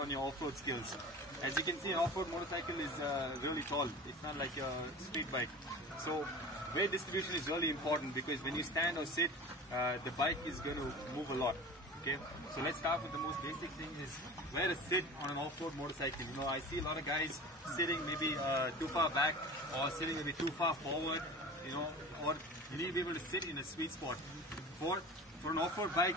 on your off-road skills. As you can see, an off-road motorcycle is really tall. It's not like a street bike. So weight distribution is really important because when you stand or sit, the bike is going to move a lot. Okay, so let's start with the most basic thing is where to sit on an off-road motorcycle. You know, I see a lot of guys sitting maybe too far back or sitting maybe too far forward, you know, or you need to be able to sit in a sweet spot. For an off-road bike,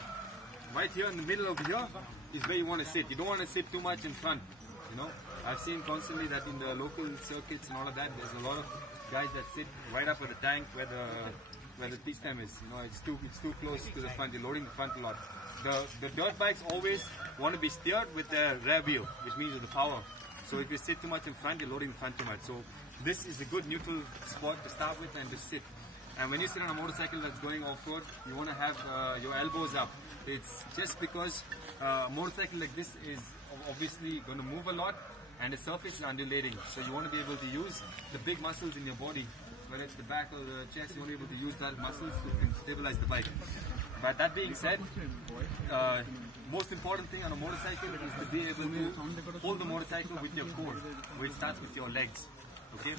right here in the middle over here is where you want to sit. You don't want to sit too much in front, you know. I've seen constantly that in the local circuits and all of that, there's a lot of guys that sit right up at the tank where the pitch stem is. You know, it's too close to the front. You're loading the front a lot. The dirt bikes always want to be steered with the rear wheel, which means with the power. So if you sit too much in front, you're loading the front too much. So this is a good neutral spot to start with and to sit. And when you sit on a motorcycle that's going off-road, you want to have your elbows up. It's just because a motorcycle like this is obviously going to move a lot and the surface is undulating. So you want to be able to use the big muscles in your body, whether it's the back or the chest, you want to be able to use that muscles to stabilize the bike. But that being said, most important thing on a motorcycle is to be able to hold the motorcycle with your core, which starts with your legs. Okay.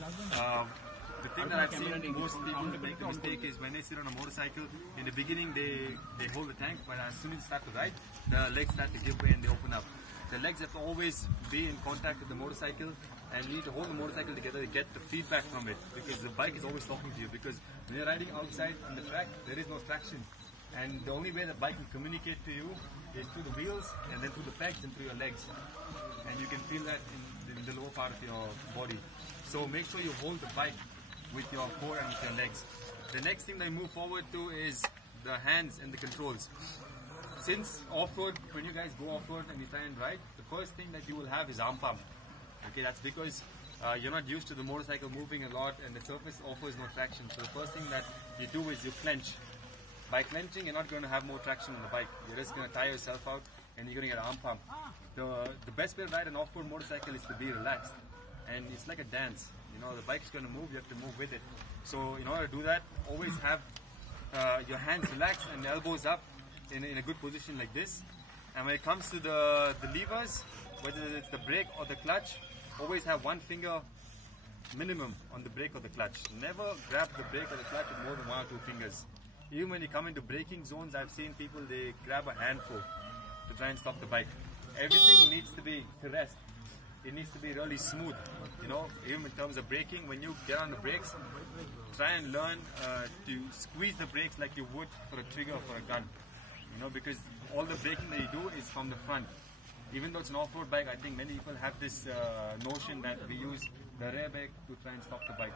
The thing that I've seen most people make a mistake is when they sit on a motorcycle, in the beginning they hold the tank, but as soon as you start to ride, the legs start to give way and they open up. The legs have to always be in contact with the motorcycle and you need to hold the motorcycle together to get the feedback from it, because the bike is always talking to you, because when you're riding outside on the track, there is no traction. And the only way the bike can communicate to you is through the wheels and then through the pegs and through your legs. And you can feel that in the lower part of your body. So make sure you hold the bike with your core and with your legs. The next thing that I move forward to is the hands and the controls. Since off-road, when you guys go off-road and you try and ride, the first thing that you will have is arm pump. Okay, that's because you're not used to the motorcycle moving a lot and the surface offers no traction. So the first thing that you do is you clench. By clenching, you're not going to have more traction on the bike. You're just going to tire yourself out and you're going to get arm pump. The best way to ride an off-road motorcycle is to be relaxed. And it's like a dance. You know, the bike is going to move, you have to move with it. So in order to do that, always have your hands relaxed and the elbows up in a good position like this. And when it comes to the levers, whether it's the brake or the clutch, always have one finger minimum on the brake or the clutch. Never grab the brake or the clutch with more than one or two fingers. Even when you come into braking zones, I've seen people, they grab a handful to try and stop the bike. Everything needs to be to rest. It needs to be really smooth, you know, even in terms of braking. When you get on the brakes, try and learn to squeeze the brakes like you would for a trigger or for a gun, you know, because all the braking that you do is from the front. Even though it's an off-road bike, I think many people have this notion that we use the rear brake to try and stop the bike.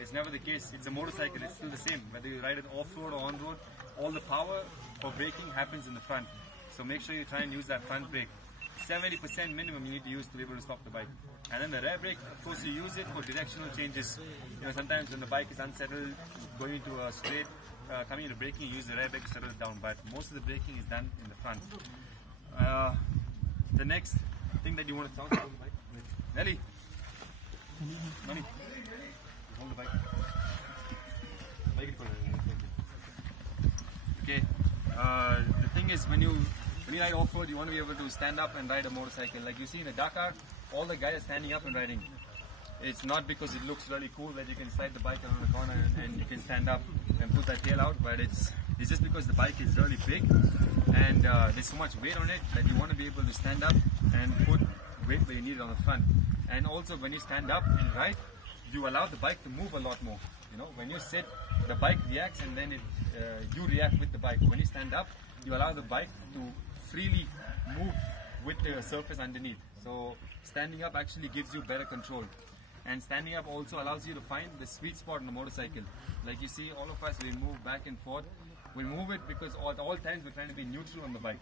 It's never the case. It's a motorcycle, it's still the same. Whether you ride it off-road or on-road, all the power for braking happens in the front. So make sure you try and use that front brake. 70% minimum you need to use to be able to stop the bike. And then the rear brake, of course, you use it for directional changes. You know, sometimes when the bike is unsettled, going into a straight, coming into braking, you use the rear brake to settle it down. But most of the braking is done in the front. The next thing that you want to talk about the bike, Nelly, Money, hold the bike. Okay. The thing is, when you ride off-road, you want to be able to stand up and ride a motorcycle. Like you see in the Dakar, all the guys are standing up and riding. It's not because it looks really cool that you can slide the bike around the corner and you can stand up and put that tail out, but it's just because the bike is really big and there's so much weight on it that you want to be able to stand up and put weight where you need it on the front. And also when you stand up and ride, you allow the bike to move a lot more. You know, when you sit, the bike reacts and then you react with the bike. When you stand up, you allow the bike to freely move with the surface underneath. So standing up actually gives you better control. And standing up also allows you to find the sweet spot on the motorcycle. Like you see, all of us, we move back and forth. We move it because at all times we're trying to be neutral on the bike.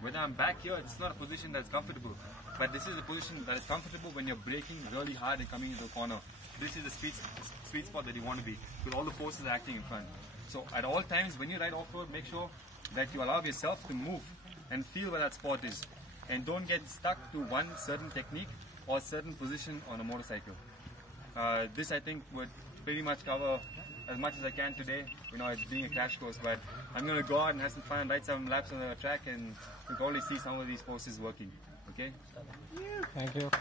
Whether I'm back here, it's not a position that's comfortable. But this is a position that is comfortable when you're braking really hard and coming into a corner. This is the sweet spot that you want to be, with all the forces acting in front. So at all times when you ride off-road, make sure that you allow yourself to move and feel where that spot is. And don't get stuck to one certain technique or certain position on a motorcycle. This I think would pretty much cover as much as I can today. You know, it's being a crash course, but I'm going to go out and have some fun, ride some laps on the track, and you can probably see some of these forces working. Okay. Okay. Thank you. Okay.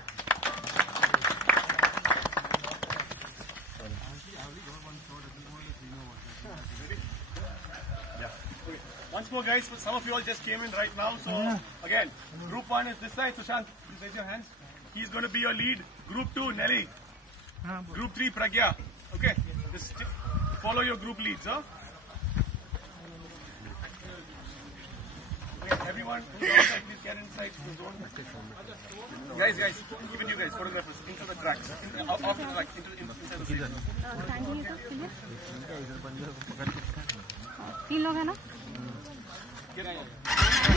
Once more, guys. Some of you all just came in right now. So again, Group 1 is this side. Sushant, please raise your hands. He's going to be your lead. Group 2, Nelly. Group 3, Pragya. Okay. Just follow your group leads, huh? Okay, everyone, please get inside the zone. Guys, even you guys, photographers, into the cracks, off to the right, inside the seat. तीन लोग हैं ना? Get out.